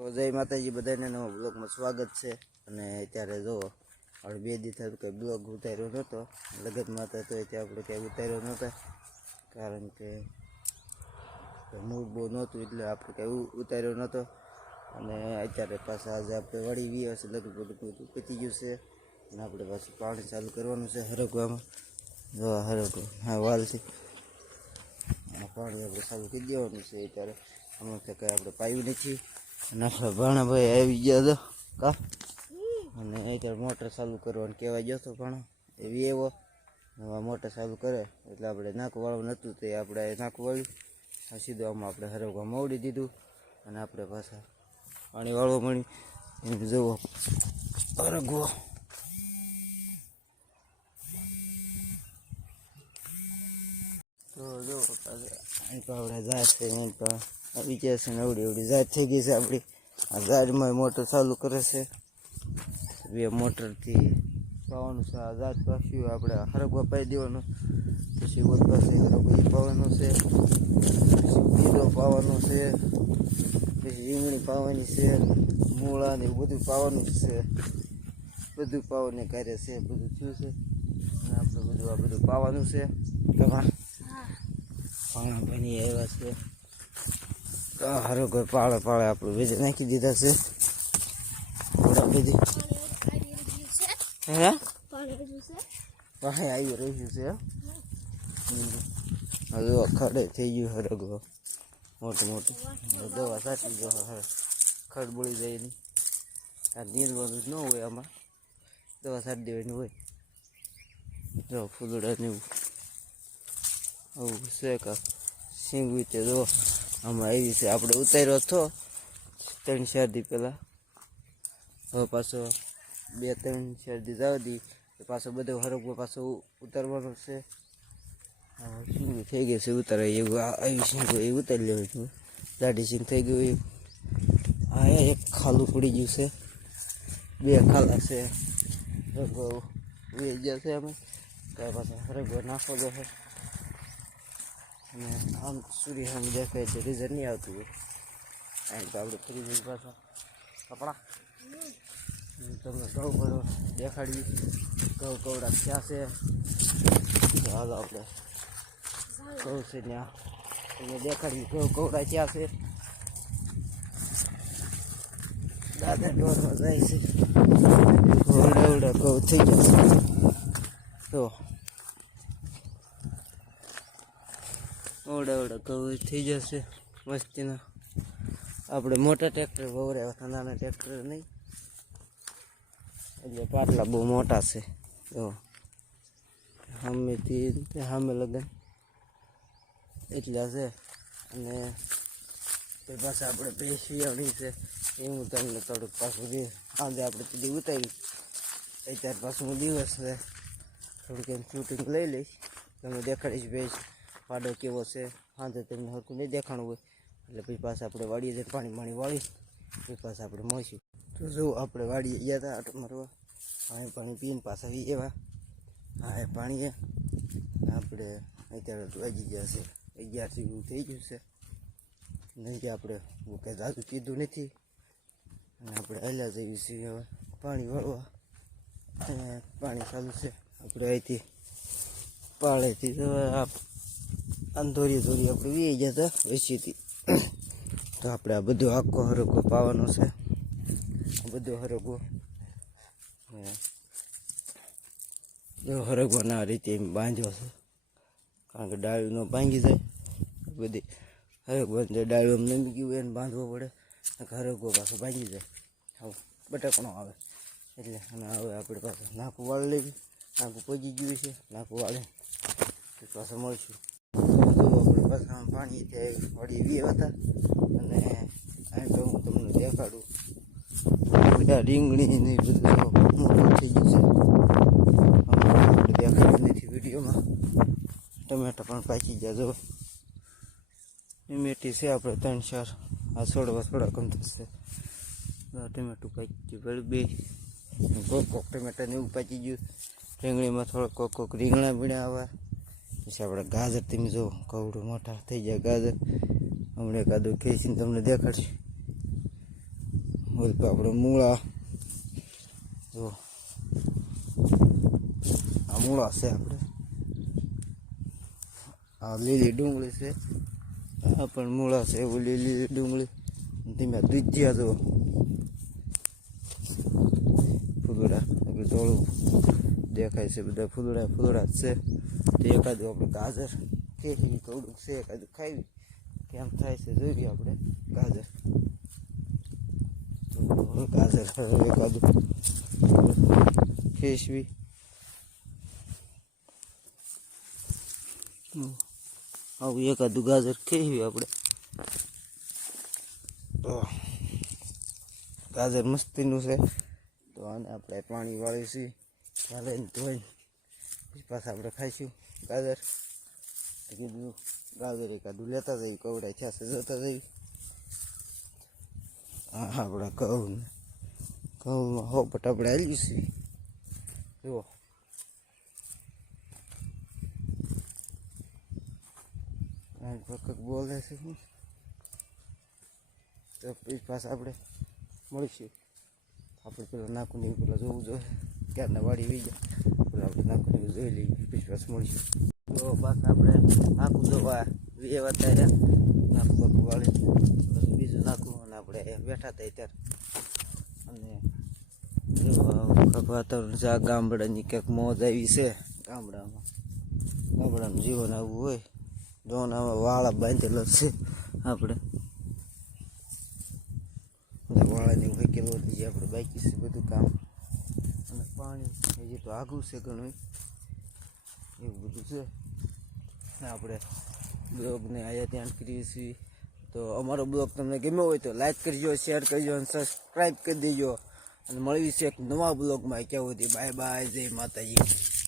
તો જય માતાજી બધાને નવા બ્લોગમાં સ્વાગત છે. અને અત્યારે જો આપણે 2 દી થયું કંઈ બ્લોગ ઉતાર્યો નહોતો, લગતમાં હતા તો ત્યાં આપણે કંઈ ઉતાર્યો નહોતા, કારણ કે મૂડ બહુ નહોતું એટલે આપણે કંઈ ઉતાર્યો નહોતો. અને અત્યારે પાછા આજે આપણે વળી વી હશે, લગભગ પતી ગયું છે અને આપણે પાછું પાણી ચાલુ કરવાનું છે હરગવામાં. જો હરગો હા વાલથી પાણી આપણે ચાલુ કરી દેવાનું છે. અત્યારે હમણાં તો કંઈ આપણે પાયું નથી. અને આપણા ભાણાભાઈ આવી ગયા હતો કા, અને અત્યારે મોટર ચાલુ કરવાનું કહેવાય ગયો હતો ભાણો એવી એવો મોટર ચાલુ કરે એટલે આપણે નાકું વાળું નહોતું તે આપણે નાકું વાળ્યું સીધું આમાં આપણે હરગવા મોડી દીધું. અને આપણે પાછા પાણી વાળવા મળી એમ જુઓ હરગવો તો જો આપણે જાય છે આવી ગયા છે ને એવડી એવડી જાત થઈ ગઈ છે આપણી. આ ઝાડમાં મોટર ચાલુ કરે છે, બે મોટરથી પાવાનું છે. આ જાત પાછું આપણે હરગવા પાઈ દેવાનું, પછી ઓલ પાસે હરગવું પાવાનું છે, પછી બીજો પાવાનો છે, પછી રીંગણી પાવાની છે, મૂળા ને એવું બધું પાવાનું છે. બધું પાવાને કાર્ય છે, બધું થયું છે અને આપણે બધું આ બધું પાવાનું છે. પાણા પાણી આવ્યા છે. હરગર પાળે પાળે આપણું વેજે નાખી દીધા છે. બધી હે પાણી આવી રહ્યું છે. હજુ ખડે થઈ ગયું હરગવો મોટું મોટું. દવા સાચી જો ખડ બળી જાય નહીં. આ નીંદવાનું ન હોય, આમાં દવા સાટી દેવાની હોય. જો ફૂલડા ને એવું આવું છે કા સિંગવી તે જો આમાં આવી છે. આપણે ઉતાર્યો હતો 3-4 દી પહેલાં, હવે પાછો 2-3-4 દી જવા દી પાછો બધો હરગવો પાછો ઉતારવાનો છે. સિંગવી થઈ ગઈ છે ઉતારાય એવું. આવી સિંગો એ ઉતારી લેવું છું. દાઢી સિંગ થઈ ગયું એવું. આ એક ખાલું પડી ગયું છે, 2 ખાલા છે. હરગવો વી ગયા છે અમે ત્યાં પાછા હરગવો નાખો દો છે. અને આમ સૂર્ય સામે દેખાય છે, રિઝલ્ટ નહીં આવતું હોય. કારણ કે આપણે ફરી જઈ પાછા કપડા તમને ઘઉં ભરો દેખાડી ઘઉં કવડા ક્યાં છે. હાલો આપણે ઘઉં છે ત્યાં તમને દેખાડી ઘઉં કવડા ક્યાં છે. દાદા ઢોરમાં જાય છે, ઓવડા ઘઉં થઈ જશે. તો ઓવડા ઘઉં થઈ જશે મસ્તીના. આપણે મોટા ટ્રેક્ટર વવરાવ્યા હતા, નાના ટ્રેક્ટર નહીં, એટલે પાટલા બહુ મોટા છે. તો સામેથી સામે લગન એટલા છે. અને પાછા આપણે પેશિયાની છે એ હું તમને થોડુંક પાછું આજે આપણે તીધી ઉતારી અત્યારે પાછું દિવસ છે થોડુંક એમ શૂટિંગ લઈ લઈશ, તમને દેખાડીશ ભેજ પાડો કેવો છે. સાંજે તમને હરખું નહીં દેખાણું હોય એટલે પછી પાછા આપણે વાડીએ જઈને પાણી વાળી પછી પાછા આપણે મળીશું. તો જો આપણે વાડીએ ગયા હતા આટો મારવા, પાણી પીને પાછા વી એવા. હા એ પાણી એ આપણે અત્યારે વાગી ગયા છે 11 જેવું થઈ ગયું છે. નહીં કે આપણે કંઈ જાજુ કીધું નથી અને આપણે હાલ્યા જઈએ છીએ હવે પાણી વાળવા. પાણી ચાલુ છે આપણે અહીંથી પાળેથી અંધોરી ધોરી આપણે વી ગયા હતા વેચીથી. તો આપણે આ બધો આખો હરગવો પાવાનો છે, બધો હરગવો જો હરગવાના રીતે એમ બાંધ્યો છે, કારણ કે ડાળીઓ ન ભાંગી જાય. બધી હરગવા ડાળીઓ નમી ગયું એને બાંધવો પડે, હરગવો પાછો ભાંગી જાય, હવે બટકણો આવે એટલે. અને હવે આપણે પાછું નાકું વાળી લેવી. નાકું પહોંચી ગયું છે, નાકું વાળે પાછા મળશું. આપણે પાછા પાણી ત્યાં વળી વી હતા. અને અહીં તો હું તમને દેખાડું બધા રીંગણી ને બધું મોટું થઈ ગયું છે. આપણે દેખાડ્યું નથી વિડીયોમાં. ટમેટા પણ પાકી ગયા જો મેથી છે આપણે 3-4. આ છોડવા થોડા કમ થશે. ટમેટું પાકી ગયું બે કોક ટમેટા ને એવું પાકી ગયું. રીંગણીમાં થોડોક કોક રીંગણા બીણા આવે. પછી આપણે ગાજર તમે જો કવડું મોટા થઈ જાય ગાજર. હમણાં કાદું ખેંચીને તમને દેખાડશે. આપણે મૂળા જો આ મૂળા છે આપણે આ લીલી ડુંગળી છે આ પણ મૂળા છે એવું લીલી ડુંગળી ધીમે દૂધિયા જો ફૂલડા આપણે તોળું દેખાય છે બધા ફૂલડા જ છે તો એકાદું આપણે ગાજર કેવી થોડુંક છે એકાદું ખાવી કેમ થાય છે જોઈએ આપણે ગાજર એકાદું ખેસવી આવું એકાદું ગાજર ખેવી આપણે તો ગાજર મસ્તીનું છે તો આને આપણે પાણી વાળીશું ચાલે ધોઈ પછી પાછા આપણે ખાઈશું ગાજર કીધું ગાજર એકાદું લેતા જઈએ કવડાય થયા જતા જઈએ હા આપણે ઘઉંમાં હોપટ આપણે હાલ્યું છીએ જુઓ વખત બોલે છે તો પછી પાછા આપણે મળીશું આપણે પેલા નાખું ને પેલા જોવું જોઈએ ક્યારના વાડી વી ગયા પેલા આપણે નાખું ને જોઈ લઈએ પછી પાછું મળીશું તો પાછા આપણે નાખું જોવા એવા ત્યારે નાખું બાખું વાળી પછી બીજું નાખું અને આપણે બેઠા હતા ત્યારે અને વાતાવરણ છે આ ગામડાની ક્યાંક મોજ આવી છે ગામડાનું જીવન આવું હોય દોનામાં વાળા બાંધેલો છે આપણે વાળાને વકેલો લઈએ આપણે બાકી છે બધું કામ અને પાણી હજી તો આઘું છે ઘણું એવું બધું છે આપણે બ્લોગને આયા ધ્યાન કરીએ છીએ તો અમારો બ્લોગ તમને ગમ્યો હોય તો લાઈક કરજો શેર કરજો અને સબસ્ક્રાઈબ કરી દેજો અને મળવી છે એક નવા બ્લોગમાં ક્યાં સુધી બાય બાય જય માતાજી.